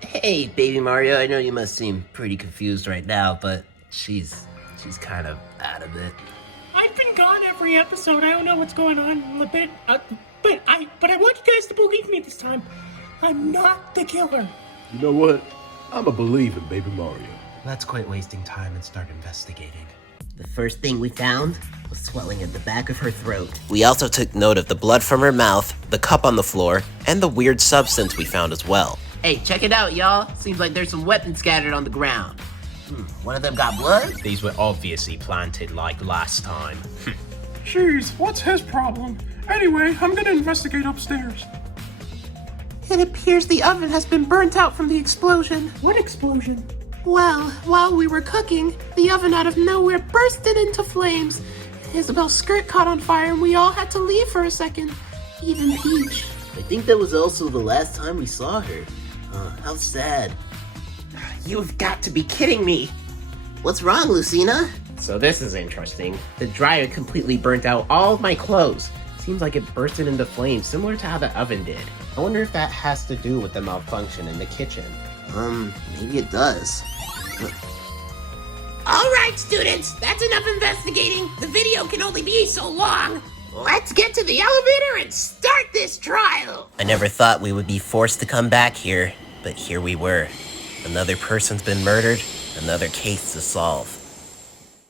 Hey, baby Mario, I know you must seem pretty confused right now, but she's kind of out of it. I've been gone every episode. I don't know what's going on a bit, but I want you guys to believe me this time. I'm not the killer. You know what? I'ma believe in Baby Mario. Let's quit wasting time and start investigating. The first thing we found was swelling at the back of her throat. We also took note of the blood from her mouth, the cup on the floor, and the weird substance we found as well. Hey, check it out, y'all. Seems like there's some weapons scattered on the ground. One of them got blood? These were obviously planted like last time. Jeez, what's his problem? Anyway, I'm gonna investigate upstairs. It appears the oven has been burnt out from the explosion. What explosion? Well, while we were cooking, the oven out of nowhere bursted into flames. Isabel's skirt caught on fire and we all had to leave for a second. Even Peach. I think that was also the last time we saw her. How sad. You've got to be kidding me! What's wrong, Lucina? So this is interesting. The dryer completely burnt out all of my clothes. Seems like it bursted into flames, similar to how the oven did. I wonder if that has to do with the malfunction in the kitchen. Maybe it does. Alright, students, that's enough investigating. The video can only be so long. Let's get to the elevator and start this trial. I never thought we would be forced to come back here, but here we were. Another person's been murdered, another case to solve.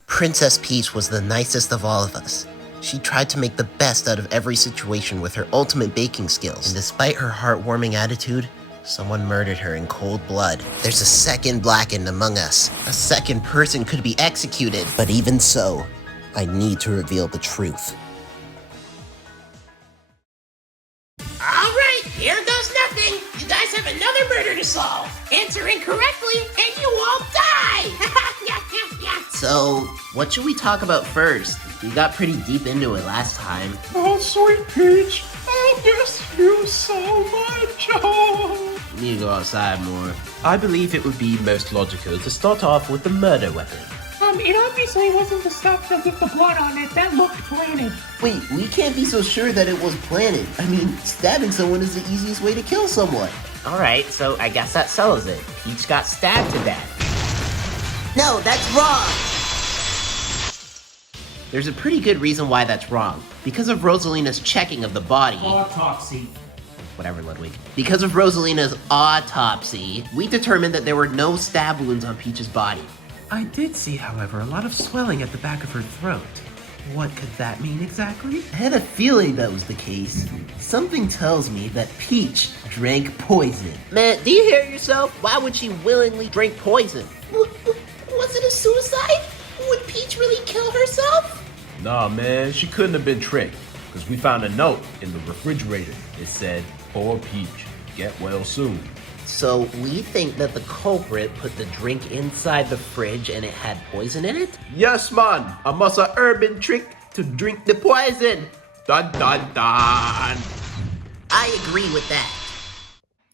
Princess Peach was the nicest of all of us. She tried to make the best out of every situation with her ultimate baking skills. And despite her heartwarming attitude, someone murdered her in cold blood. There's a second blackened among us. A second person could be executed. But even so, I need to reveal the truth. Alright, here goes nothing. You guys have another murder to solve. Answer incorrectly and you all die. So, what should we talk about first? We got pretty deep into it last time. Oh, sweet Peach, I miss you so much. Oh. We need to go outside more. I believe it would be most logical to start off with the murder weapon. It obviously wasn't the stuff that with the blood on it. That looked planted. Wait, we can't be so sure that it was planted. I mean, stabbing someone is the easiest way to kill someone. Alright, so I guess that settles it. Peach got stabbed to death. No, that's wrong! There's a pretty good reason why that's wrong. Because of Rosalina's checking of the body. Autopsy. Whatever, Ludwig. Because of Rosalina's autopsy, we determined that there were no stab wounds on Peach's body. I did see, however, a lot of swelling at the back of her throat. What could that mean exactly? I had a feeling that was the case. Something tells me that Peach drank poison. Man, do you hear yourself? Why would she willingly drink poison? Was it a suicide? Would Peach really kill herself? Nah, man, she couldn't have been tricked. Because we found a note in the refrigerator. It said, "Poor Peach, get well soon." So we think that the culprit put the drink inside the fridge and it had poison in it? Yes, man, I must have urban trick to drink the poison. Dun dun dun. I agree with that.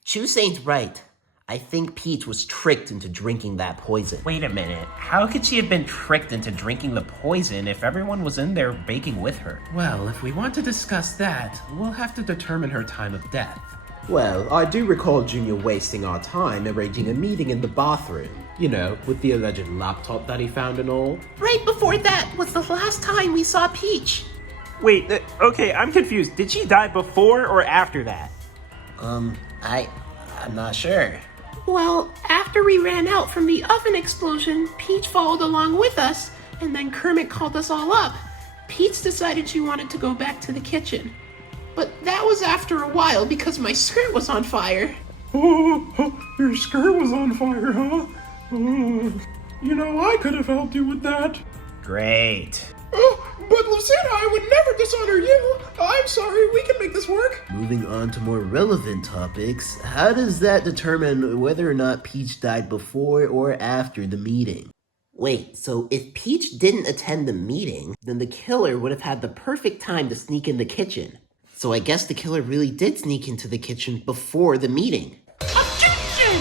Chusain's right. I think Peach was tricked into drinking that poison. Wait a minute, how could she have been tricked into drinking the poison if everyone was in there baking with her? Well, if we want to discuss that, we'll have to determine her time of death. Well, I do recall Junior wasting our time arranging a meeting in the bathroom. You know, with the alleged laptop that he found and all. Right before that was the last time we saw Peach. Wait, okay, I'm confused. Did she die before or after that? I'm not sure. Well, after we ran out from the oven explosion, Peach followed along with us, and then Kermit called us all up. Peach decided she wanted to go back to the kitchen. But that was after a while because my skirt was on fire. Oh, your skirt was on fire, huh? Oh, you know, I could have helped you with that. Great. Oh, but Lucina, I would never dishonor you. I'm sorry, we can make this work. Moving on to more relevant topics, how does that determine whether or not Peach died before or after the meeting? Wait, so if Peach didn't attend the meeting, then the killer would have had the perfect time to sneak in the kitchen. So I guess the killer really did sneak into the kitchen before the meeting. Objection!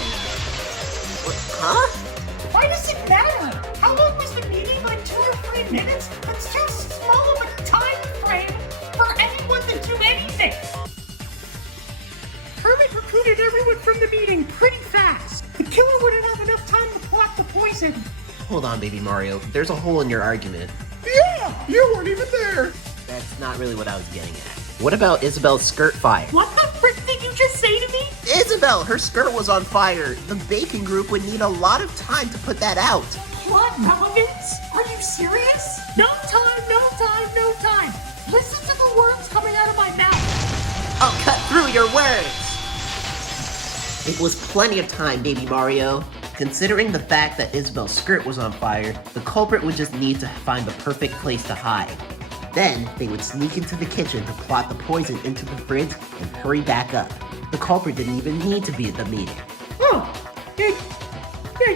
Huh? Why does it matter? How long was the meeting? Like 2 or 3 minutes? That's too small of a time frame for anyone to do anything. Kermit recruited everyone from the meeting pretty fast. said. Hold on, Baby Mario. There's a hole in your argument. Yeah, you weren't even there. That's not really what I was getting at. What about Isabel's skirt fire? What the frick did you just say to me? Isabel, her skirt was on fire. The baking group would need a lot of time to put that out. Plot relevance? Are you serious? No time, no time, no time. Listen to the words coming out of my mouth. I'll cut through your words. It was plenty of time, Baby Mario. Considering the fact that Isabel's skirt was on fire, the culprit would just need to find the perfect place to hide. Then, they would sneak into the kitchen to plot the poison into the fridge and hurry back up. The culprit didn't even need to be at the meeting. Oh, yeah,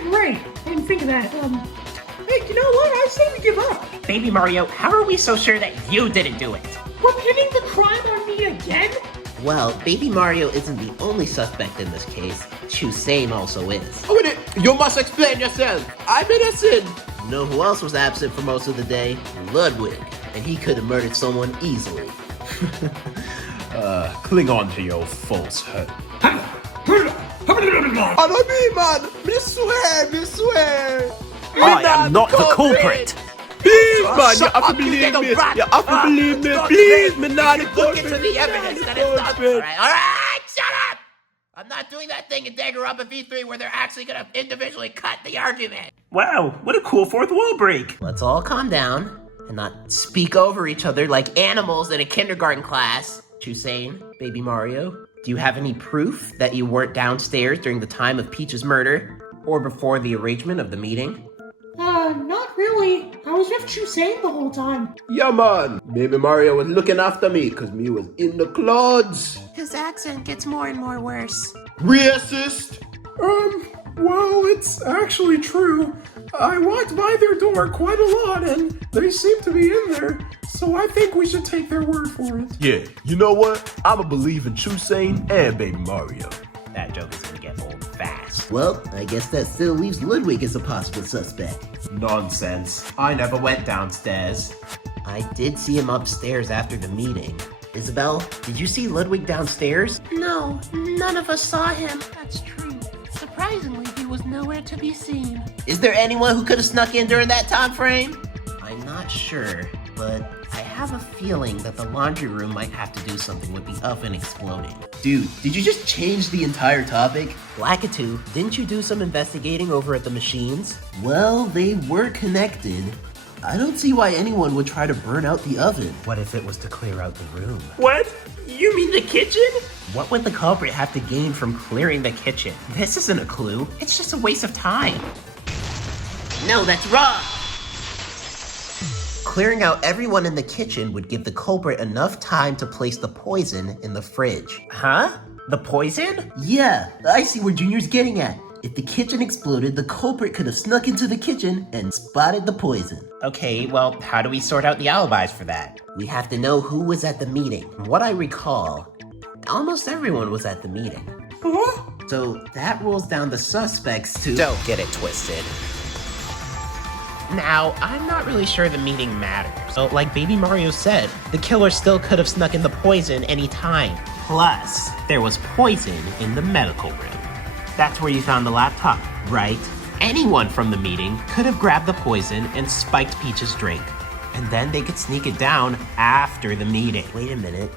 right. I didn't think of that. Hey, you know what? I say we give up. Baby Mario, how are we so sure that you didn't do it? We're pinning the crime on me again? Well, Baby Mario isn't the only suspect in this case. Chusane also is. Oh, wait, you must explain yourself. I'm innocent. You know who else was absent for most of the day? Ludwig. And he could have murdered someone easily. Cling on to your falsehood. I don't mean, man. Me swear. I am not the culprit. Please, man, you Shut have to up, you believe little me. brat. You have to believe me. Don't Please, say- me not the Look into culprit. the evidence that it's not. Alright, shut up! I'm not doing that thing in Danganronpa V3 where they're actually gonna individually cut the argument. Wow, what a cool fourth wall break. Let's all calm down and not speak over each other like animals in a kindergarten class. Chusane, Baby Mario, do you have any proof that you weren't downstairs during the time of Peach's murder? Or before the arrangement of the meeting? Not really. I was with Chusane the whole time. Yeah, man. Baby Mario was looking after me because me was in the clouds. His accent gets more and more worse. Racist. Well, it's actually true. I walked by their door quite a lot, and they seem to be in there, so I think we should take their word for it. Yeah, you know what? I'ma believe in Chusane and Baby Mario. That joke is gonna get old fast. Well, I guess that still leaves Ludwig as a possible suspect. Nonsense. I never went downstairs. I did see him upstairs after the meeting. Isabel, did you see Ludwig downstairs? No, none of us saw him. That's true. Surprisingly, he was nowhere to be seen. Is there anyone who could have snuck in during that time frame? I'm not sure, but I have a feeling that the laundry room might have to do something with the oven exploding. Dude, did you just change the entire topic? Lakitu, didn't you do some investigating over at the machines? Well, they were connected. I don't see why anyone would try to burn out the oven. What if it was to clear out the room? What? You mean the kitchen? What would the culprit have to gain from clearing the kitchen? This isn't a clue. It's just a waste of time. No, that's wrong! Clearing out everyone in the kitchen would give the culprit enough time to place the poison in the fridge. Huh? The poison? Yeah, I see where Junior's getting at. If the kitchen exploded, the culprit could have snuck into the kitchen and spotted the poison. Okay, well, how do we sort out the alibis for that? We have to know who was at the meeting. From what I recall, almost everyone was at the meeting. So that rules down the suspects to... Don't get it twisted. Now, I'm not really sure the meeting matters. So, like Baby Mario said, the killer still could have snuck in the poison any time. Plus, there was poison in the medical room. That's where you found the laptop, right? Anyone from the meeting could have grabbed the poison and spiked Peach's drink. And then they could sneak it down after the meeting. Wait a minute.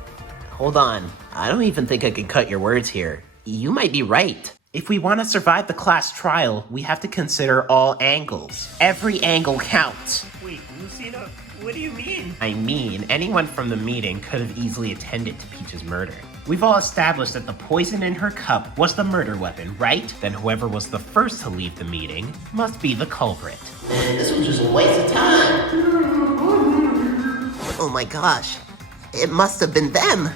Hold on. I don't even think I could cut your words here. You might be right. If we want to survive the class trial, we have to consider all angles. Every angle counts. Wait, Lucina, what do you mean? I mean, anyone from the meeting could have easily attended to Peach's murder. We've all established that the poison in her cup was the murder weapon, right? Then whoever was the first to leave the meeting must be the culprit. This was just a waste of time. Oh my gosh. It must have been them.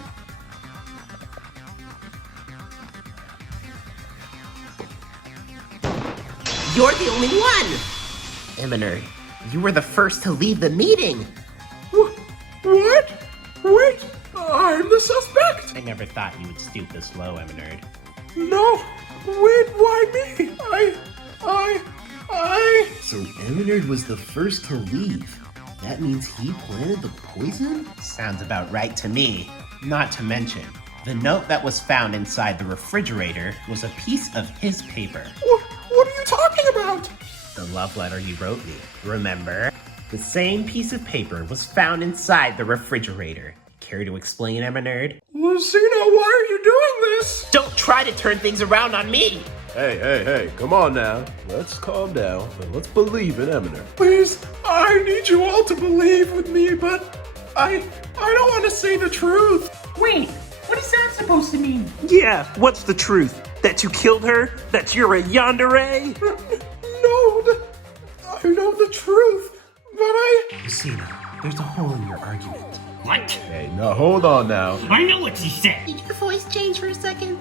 You're the only one! Eminard, you were the first to leave the meeting. What? Wait, I'm the suspect? I never thought you would stoop this low, Eminard. No, wait, why me? I... So Eminard was the first to leave. That means he planted the poison? Sounds about right to me. Not to mention, the note that was found inside the refrigerator was a piece of his paper. What are you talking about? The love letter you wrote me, remember? The same piece of paper was found inside the refrigerator. Care to explain, I'm a nerd? Lucina, why are you doing this? Don't try to turn things around on me! Hey, come on now. Let's calm down and let's believe in Eminer. Please, I need you all to believe with me, but I don't want to say the truth. Wait, what is that supposed to mean? Yeah, what's the truth? That you killed her? That you're a yandere? No, I know the truth, but Lucina, there's a hole in your argument. What? Hey, now hold on now. I know what she said. Did your voice change for a second?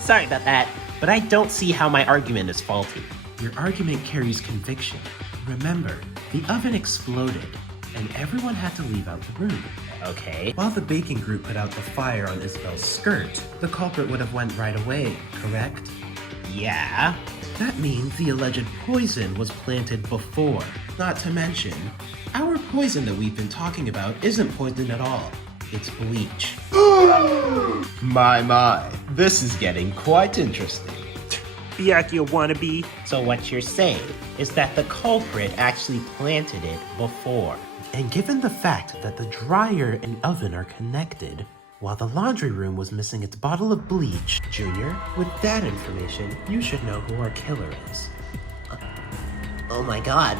Sorry about that, but I don't see how my argument is faulty. Your argument carries conviction. Remember, the oven exploded, and everyone had to leave out the room. Okay. While the baking group put out the fire on Isabel's skirt, the culprit would have went right away, correct? Yeah. That means the alleged poison was planted before. Not to mention, our poison that we've been talking about isn't poison at all. It's bleach. My. This is getting quite interesting. Byakuya wannabe. So what you're saying is that the culprit actually planted it before. And given the fact that the dryer and oven are connected, while the laundry room was missing its bottle of bleach, Junior, with that information, you should know who our killer is. Oh my god,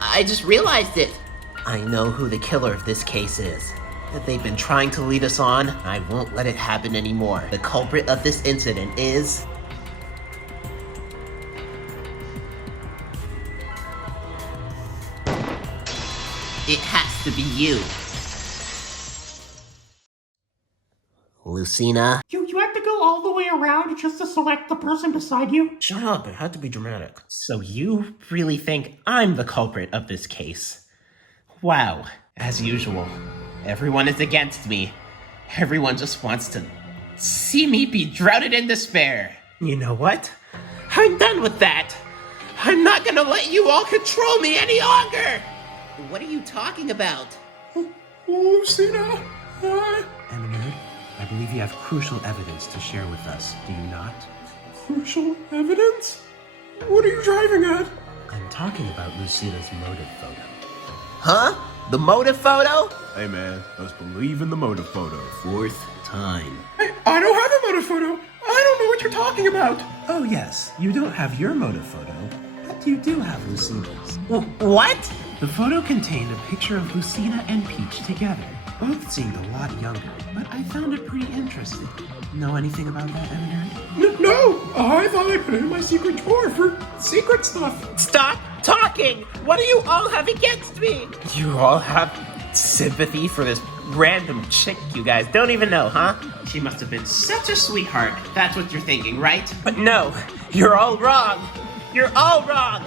I just realized it! I know who the killer of this case is. That they've been trying to lead us on, I won't let it happen anymore. The culprit of this incident is... It has to be you. Lucina? You have to go all the way around just to select the person beside you? Shut up, it had to be dramatic. So you really think I'm the culprit of this case? Wow, as usual, everyone is against me. Everyone just wants to see me be drowned in despair. You know what? I'm done with that. I'm not gonna let you all control me any longer. What are you talking about? Lucina, Eminard, I believe you have crucial evidence to share with us, do you not? crucial evidence? What are you driving at? I'm talking about Lucina's motive photo. Huh? The motive photo? Hey man, let's believe in the motive photo. Fourth time. I don't have a motive photo. I don't know what you're talking about. Oh yes, you don't have your motive photo, but you do have Lucina's. What? The photo contained a picture of Lucina and Peach together. Both seemed a lot younger, but I found it pretty interesting. Know anything about that, Eminard? No, I thought I put it in my secret drawer for secret stuff. Stop talking! What do you all have against me? You all have sympathy for this random chick you guys don't even know, huh? She must have been such a sweetheart. That's what you're thinking, right? But no, you're all wrong. You're all wrong.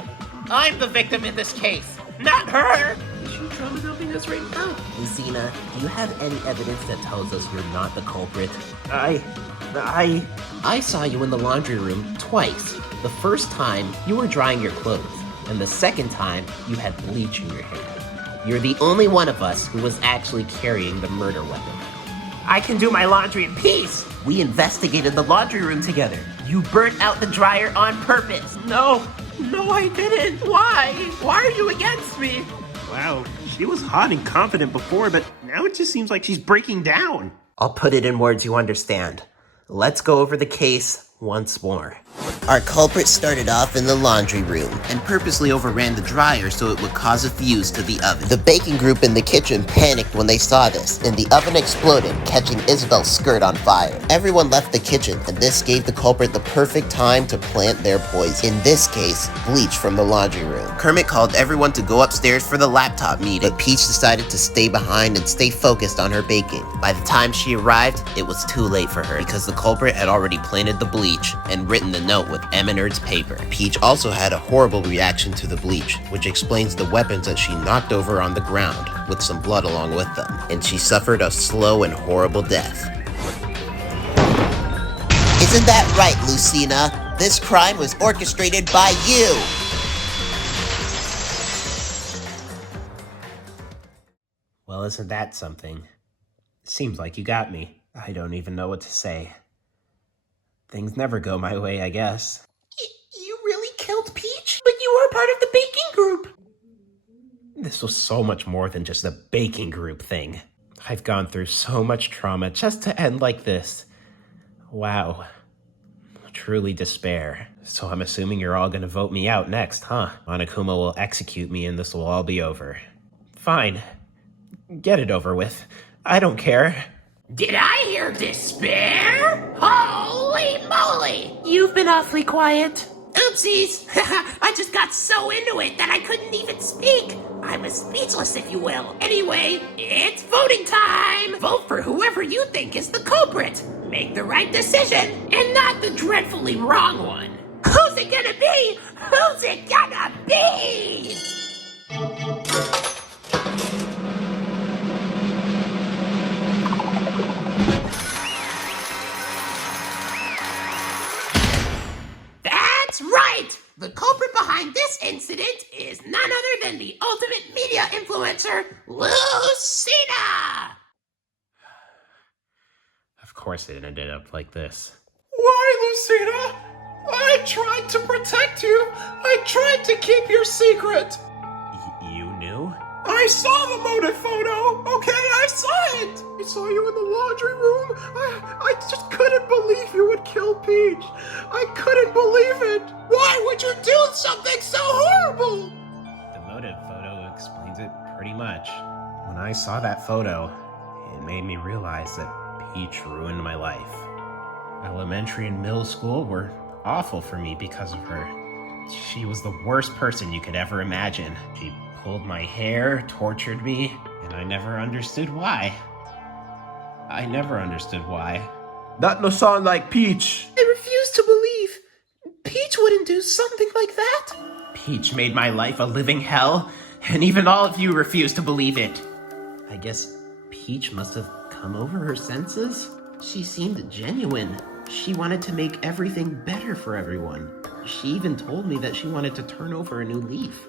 I'm the victim in this case, not her. Is she trauma dumping us right now? Lucina, do you have any evidence that tells us you're not the culprit? I saw you in the laundry room twice. The first time, you were drying your clothes, and the second time, you had bleach in your hair. You're the only one of us who was actually carrying the murder weapon. I can do my laundry in peace. We investigated the laundry room together. You burnt out the dryer on purpose. No, I didn't. Why? Why are you against me? Wow, she was hot and confident before, but now it just seems like she's breaking down. I'll put it in words you understand. Let's go over the case once more. Our culprit started off in the laundry room and purposely overran the dryer so it would cause a fuse to the oven. The baking group in the kitchen panicked when they saw this, and the oven exploded, catching Isabel's skirt on fire. Everyone left the kitchen, and this gave the culprit the perfect time to plant their poison. In this case, bleach from the laundry room. Kermit called everyone to go upstairs for the laptop meeting, but Peach decided to stay behind and stay focused on her baking. By the time she arrived, it was too late for her because the culprit had already planted the bleach and written the note with Eminard's paper. Peach also had a horrible reaction to the bleach, which explains the weapons that she knocked over on the ground, with some blood along with them, and she suffered a slow and horrible death. Isn't that right, Lucina? This crime was orchestrated by you! Well, isn't that something? Seems like you got me. I don't even know what to say. Things never go my way, I guess. You really killed Peach? group. This was so much more than just a baking group thing. I've gone through so much trauma just to end like this. Wow. Truly despair. So I'm assuming you're all gonna vote me out next, huh? Monokuma will execute me and this will all be over. Fine. Get it over with. I don't care. Did I hear despair? Holy moly! You've been awfully quiet. Oopsies! I just got so into it that I couldn't even speak. I was speechless, if you will. Anyway, it's voting time! Vote for whoever you think is the culprit. Make the right decision, and not the dreadfully wrong one. Who's it gonna be? Who's it gonna be? That's right! The culprit behind this incident is none other than the ultimate media influencer, Lucina! Of course it ended up like this. Why, Lucina? I tried to protect you. I tried to keep your secret. You knew? I saw the motive photo, okay? I saw it! I saw you in the laundry room. I just couldn't believe you would kill Peach. I couldn't believe it. Why would you do something so horrible? The motive photo explains it pretty much. When I saw that photo, it made me realize that Peach ruined my life. Elementary and middle school were awful for me because of her. She was the worst person you could ever imagine. She pulled my hair, tortured me, and I never understood why. I never understood why. That no sound like Peach. I refuse to believe Peach wouldn't do something like that. Peach made my life a living hell, and even all of you refuse to believe it. I guess Peach must have come over her senses? She seemed genuine. She wanted to make everything better for everyone. She even told me that she wanted to turn over a new leaf.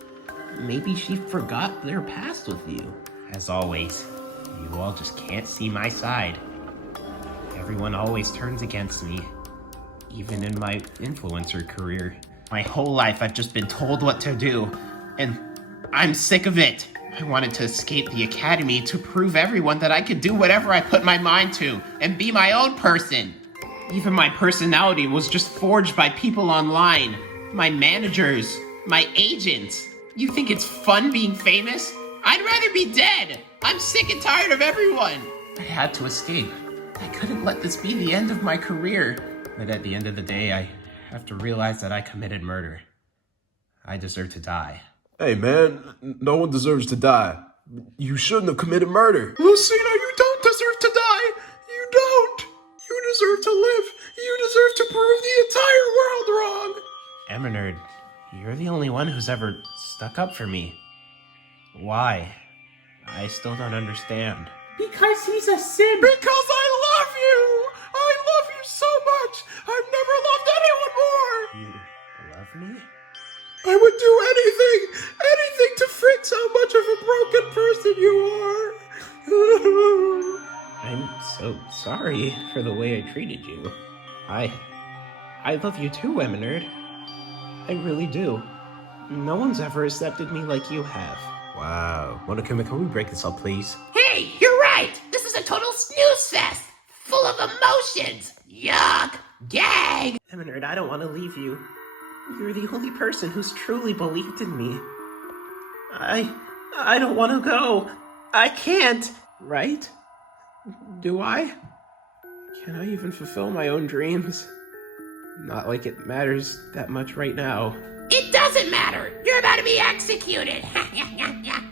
Maybe she forgot their past with you. As always, you all just can't see my side. Everyone always turns against me, even in my influencer career. My whole life I've just been told what to do, and I'm sick of it. I wanted to escape the academy to prove everyone that I could do whatever I put my mind to and be my own person. Even my personality was just forged by people online, my managers, my agents. You think it's fun being famous? I'd rather be dead. I'm sick and tired of everyone. I had to escape. I couldn't let this be the end of my career. But at the end of the day, I have to realize that I committed murder. I deserve to die. Hey man, no one deserves to die. You shouldn't have committed murder. Lucina, you don't deserve to die. You don't. You deserve to live. You deserve to prove the entire world wrong. Eminard, you're the only one who's ever stuck up for me. Why? I still don't understand. Because he's a sim. Because I love you. I love you so much. I've never loved anyone more. You love me? I would do anything to fix how much of a broken person you are. I'm so sorry for the way I treated you. I love you too, Eminard. I really do. No one's ever accepted me like you have. Wow. Monokuma, can we break this up, please? Hey, you're right! This is a total snooze fest! Full of emotions! Yuck! Gag! Eminard, I don't want to leave you. You're the only person who's truly believed in me. I don't want to go. I can't. Right? Do I? Can I even fulfill my own dreams? Not like it matters that much right now. It doesn't matter! You're about to be executed!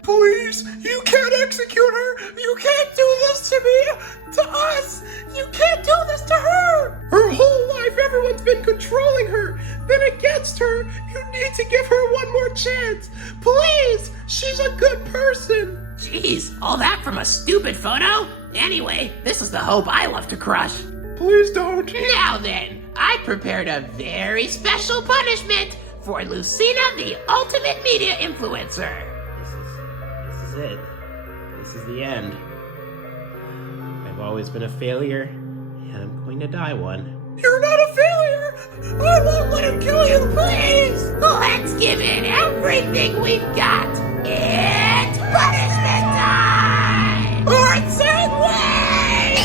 Please, you can't execute her. You can't do this to me, to us. You can't do this to her. Her whole life, everyone's been controlling her, been against her. You need to give her one more chance. Please, she's a good person. Jeez, all that from a stupid photo? Anyway, this is the hope I love to crush. Please don't. Now then, I prepared a very special punishment for Lucina, the ultimate media influencer. This is it. This is the end. I've always been a failure, and I'm going to die one. You're not a failure. I won't let him kill you, please! Let's give it everything we've got. It's punishment time! Arts and Wowee!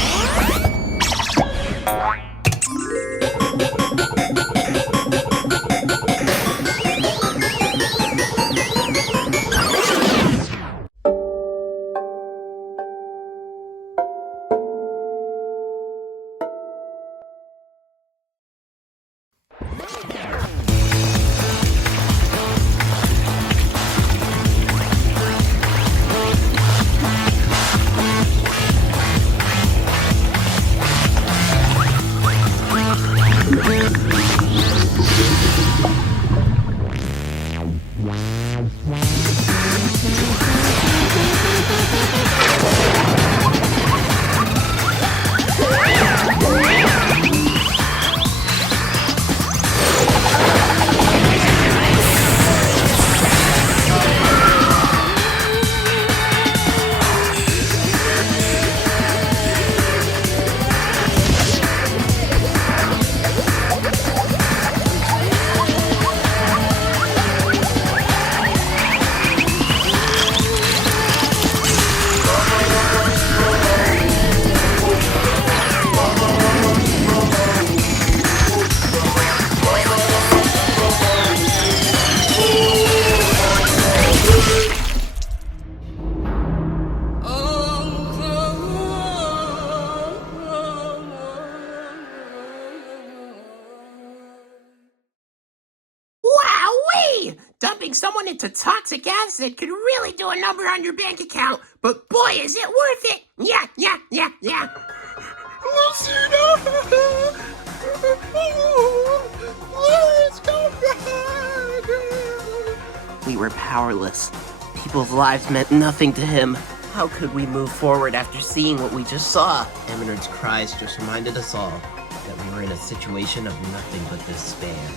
Dumping someone into toxic acid could really do a number on your bank account, but boy, is it worth it! Yeah. Lucina! Let's go back! We were powerless. People's lives meant nothing to him. How could we move forward after seeing what we just saw? Eminard's cries just reminded us all that we were in a situation of nothing but despair.